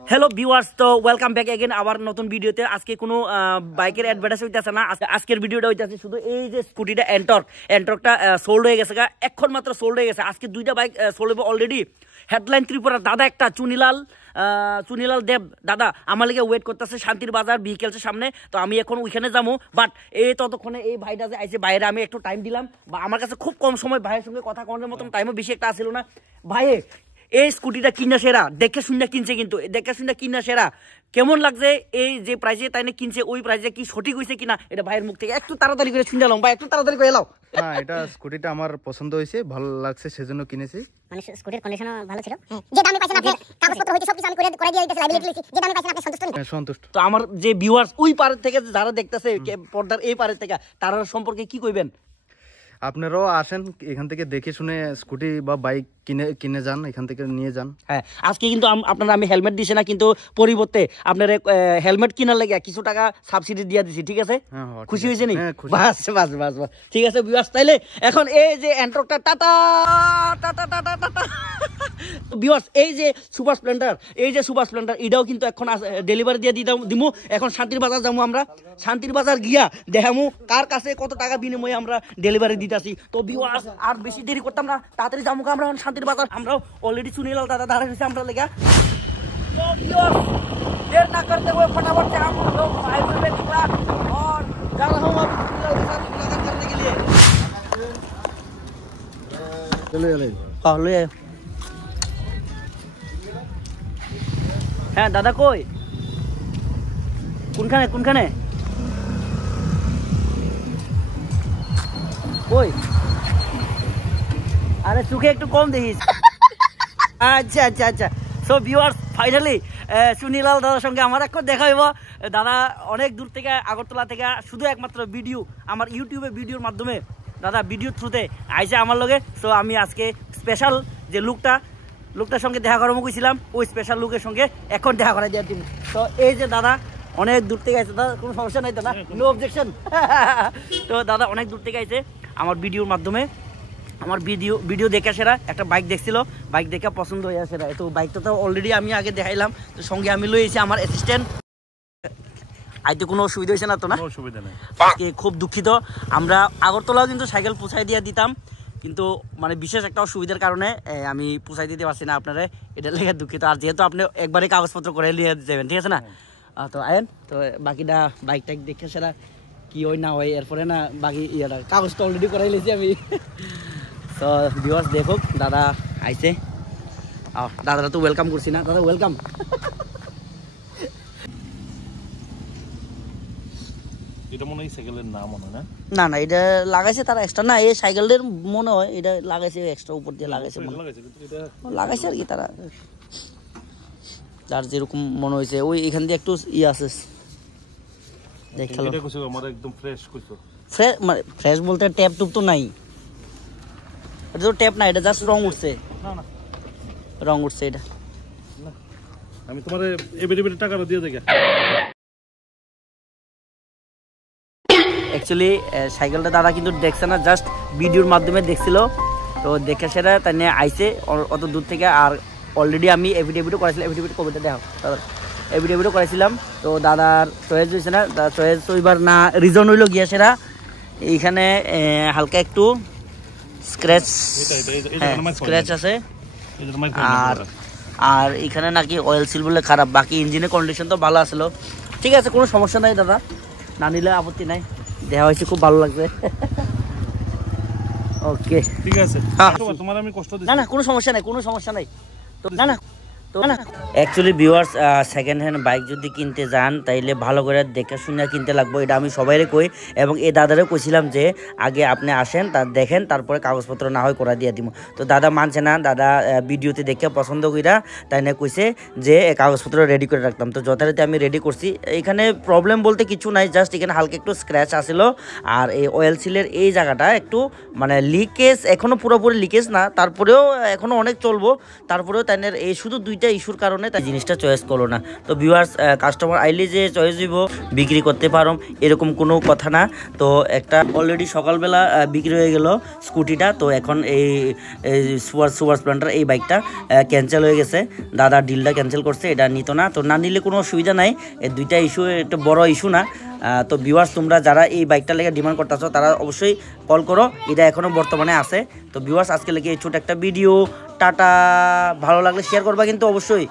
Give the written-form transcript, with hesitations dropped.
Hello viewers, তো welcome back again আবার নতুন ভিডিওতে। আজকে কোনো বাইকের অ্যাডভার্টাইজ হইতেছে না, আজকের ভিডিওটা হইতেছে শুধু এই যে স্কুটিটা এন্টর্কটা সোল্ড হয়ে গেছে, এখন মাত্র সোল্ড হয়ে গেছে। আজকে দুইটা বাইক সোল্ড হবে অলরেডি। হেডলাইন ত্রিপুরা দাদা একটা চুনিলাল দেব দাদা আমার লেগে ওয়েট করতেছে শান্তির বাজার ভিকেলসের সামনে। তো আমি এখন ওইখানে যাবো, বাট এই ততক্ষণে এই ভাইটা যে আইছে বাইরে আমি একটু টাইম দিলাম, বা আমার কাছে খুব কম সময় ভাইয়ের সঙ্গে কথা করার মতন টাইমও বেশি একটা আসছিল না। ভাইয়ে এই স্কুটিটা কিনা সেরা, দেখে শুনে কিনছে, কিন্তু দেখে শুনে কিনা সেরা। কেমন লাগছে এই যে প্রাইসে তাই না কিনছে, ওই প্রাইসে কি সঠিক হয়েছে কিনা এটা ভাইয়ের মুখ থেকে একটু তাড়াতাড়ি করে শুনে এলাম। ভাই একটু তাড়াতাড়ি করে এলাও। হ্যাঁ, এটা স্কুটিটা আমার পছন্দ হয়েছে, ভালো লাগছে, সেজন্য কিনেছি। মানে স্কুটির কন্ডিশনও ভালো ছিল। যে দামে পাইছেন আপনি, কাগজপত্র হইতে সবকিছু আমি করে দিয়ে দিতেছি, লাইবিলিটি লিখি। যে দামে পাইছেন আপনি সন্তুষ্ট? হ্যাঁ, সন্তুষ্ট। তো আমার যে ভিউয়ার্স ওই পারের থেকে যারা দেখতেছে পর্দার এই পারের থেকে, তার সম্পর্কে কি কইবেন? আপনারাও আসেন, এখান থেকে দেখে শুনে স্কুটি বা বাইক কিনে যান, এখান থেকে নিয়ে যান। হ্যাঁ, আজকে কিন্তু আপনারা আমি হেলমেট দিছি না, কিন্তু পরিবর্তে আপনার হেলমেট কিনার লাগে কিছু টাকা সাবসিডি দিয়ে দিছি, ঠিক আছে? খুশি হয়েছে নি? বাস বাস বাস বাস, ঠিক আছে ভিউয়ার্স। তাইলে এখন এই যে এন্ট্রকটা tata tata tata tata viewers, এই যে সুপার স্প্লেন্ডার এটাও কিন্তু এখন ডেলিভারি দিয়ে দিমু। এখন শান্তির বাজার যাবো আমরা, শান্তির বাজার গিয়া দেখামু কার কাছে কত টাকা বিনিময়ে আমরা ডেলিভারি দিতেছি। তো ভিউয়ার্স আর বেশি দেরি করতাম না, তাড়াতাড়ি যাবো আমরা শান্তির বাজার। আমরাও অলরেডি চুনিলাল দাদা দাঁড়া হয়েছে আমরা লেগা। देर ना करते हुए फटाफट से हम लोग हाईवे पे निकला और जा रहा हूँ अभी चुनिलाल के साथ मुलाकात करने के लिए। চলে গেলেন? हाँ ले आयो। হ্যাঁ দাদা কই, কোনখানে কই? আরে চোখে একটু কম দেখিস। আচ্ছা আচ্ছা আচ্ছা। সো ভিউয়ার্স ফাইনালি চুনিলাল দাদার সঙ্গে আমার এখন দেখা হইব। দাদা অনেক দূর থেকে, আগরতলা থেকে, শুধু একমাত্র ভিডিও আমার ইউটিউবে ভিডিওর মাধ্যমে দাদা ভিডিও থ্রুতে আইসে আমার লগে। সো আমি আজকে স্পেশাল যে লুকটার সঙ্গে দেখা করাবো কইছিলাম, ওই স্পেশাল লুকের সঙ্গে এখন দেখা করাই দেওয়ার জন্য। তো এই যে দাদা অনেক দূর থেকে আইছে, দাদা কোনো সমস্যা নাই তো না? No objection. তো দাদা অনেক দূর থেকে আইছে আমার ভিডিওর মাধ্যমে, আমার ভিডিও দেখে সেরা একটা বাইক দেখছিল, বাইক দেখে পছন্দ হয়ে আসে। তো বাইকটা তো অলরেডি আমি আগে দেখাইলাম, তো সঙ্গে আমি লইছি আমার অ্যাসিস্ট্যান্ট। আইতে কোনো অসুবিধা হয়েছে না তো? না, অসুবিধা নেই। খুব দুঃখিত, আমরা আগরতলাও কিন্তু সাইকেল পুষাই দিয়ে দিতাম, কিন্তু মানে বিশেষ একটা অসুবিধার কারণে আমি পুষাই দিতে পারছি না আপনারা, এটার লেগে দুঃখিত। আর যেহেতু আপনি একবারে কাগজপত্র করে নিয়ে যাবেন, ঠিক আছে না? তো আয়েন, তো বাকিটা বাইক টাইক দেখে সেরা কি হয় না হয়, এরপরে না বাকি ইয়েটা কাগজটা অলরেডি করাই লেছি আমি। তো ভিউয়ার্স দেখুক দাদা আইছে, দাদারা তো ওয়েলকাম করছি না? দাদা ওয়েলকাম। এটা মনে হয় সাইকেলের নাম মনে না? না না, এটা লাগাইছে তারা এক্সট্রা, না এই সাইকেলের মনে হয় এটা লাগাইছে এক্সট্রা, উপর দিয়ে লাগাইছে লাগাইছে আর কি তারা, যার যেরকম মনে হয়েছে। ওই এখান দিয়ে একটু আছে দেখালো, এটা কইছো আমার একদম ফ্রেশ কইছো। ফ্রেশ বলতে ট্যাপ টুপ তো নাই, এটা তো ট্যাপ না, এটা জাস্ট রং উঠছে। না না, রং উঠছে এটা। আমি তোমার এবেডি টাকাটা দিয়ে দেই। অ্যাকচুয়ালি সাইকেলটা দাদা কিন্তু দেখছে না, জাস্ট ভিডিওর মাধ্যমে দেখছিল। তো দেখে সেটা তাই নিয়ে আইসে অত দূর থেকে। আর অলরেডি আমি এভিডেভিডও করেছিলাম, কবিতা দেখো দাদা, এভিডেভিডও করেছিলাম। তো দাদার চয়েস হয়েছে না, দাদা চয়েস তো এবার না রিজন হইলো গিয়া সেরা এইখানে হালকা একটু স্ক্র্যাচ আছে, আর এখানে নাকি অয়েল সিল বলে খারাপ, বাকি ইঞ্জিনের কন্ডিশন তো ভালো আসলো। ঠিক আছে, কোনো সমস্যা নাই দাদা, না নিলে আপত্তি নাই। দেখা হয়েছে, খুব ভালো লাগছে। ওকে ঠিক আছে, তোমার আমি কষ্ট দিচ্ছি। না না, কোনো সমস্যা নাই তো না না। Actually viewers second hand bike যদি কিনতে যান তাইলে ভালো করে দেখে শুনে কিনতে লাগবে, এটা আমি সবাইরে কই। এবং এই দাদারে কইছিলাম যে আগে আপনি আসেন, দেখেন, তারপরে কাগজপত্র না হয় করা দিয়ে দিব। তো দাদা মানছে না, দাদা ভিডিওতে দেখে পছন্দ কইরা তাই না কইছে যে কাগজপত্র রেডি করে রাখতাম। তো যথারীতি আমি রেডি করছি। এখানে প্রবলেম বলতে কিছু নাই, জাস্ট এখানে হালকা একটু স্ক্র্যাচ আসিল, আর এই অয়েল সিলের এই জায়গাটা একটু মানে লিকেজ, এখনও পুরোপুরি লিকেজ না, তারপরেও এখনও অনেক চলবো। তারপরেও তাই এই শুধু দুইটা দুইটা ইস্যুর কারণে তাই জিনিসটা চয়েস করলো না। তো ভিউয়ার্স কাস্টমার আইলে যে চয়েস দিব বিক্রি করতে পারো এরকম কোনো কথা না। তো একটা অলরেডি সকালবেলা বিক্রি হয়ে গেল স্কুটিটা। তো এখন এই সুপার স্প্লেন্ডার এই বাইকটা ক্যান্সেল হয়ে গেছে, দাদা ডিলটা ক্যান্সেল করছে, এটা নিত না। তো না নিলে কোনো অসুবিধা নাই, এই দুইটা ইস্যু একটা বড় ইস্যু না। তো ভিউয়ার্স তোমরা যারা এই বাইকটা লেগে ডিমান্ড করতেছো তারা অবশ্যই কল করো, এটা এখনও বর্তমানে আছে। তো ভিউয়ার্স আজকে লেগে এই ছোট একটা ভিডিও, টাটা। ভালো লাগলে শেয়ার করবা কিন্তু অবশ্যই।